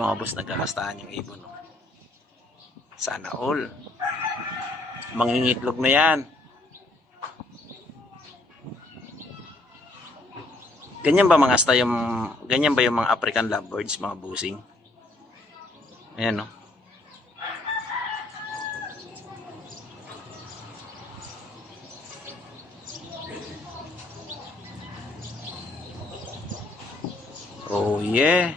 mga boss, nagkakastahan yung ibon. No? Sana all. Mangingitlog na yan. Ganyan ba mga asta ganyan ba yung mga African lovebirds, mga busing? Ayan, no? Oh yeah.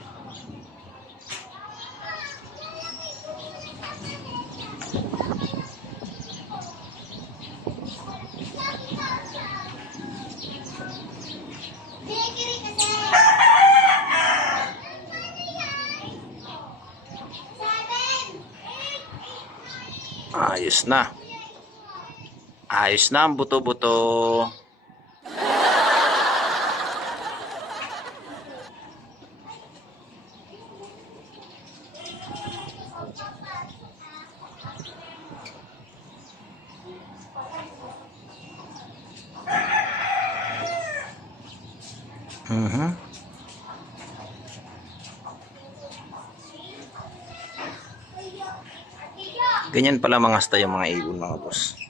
Ayos na. Ayos na ang buto-buto. Ganyan pala mga asta yung mga ibon, mga boss.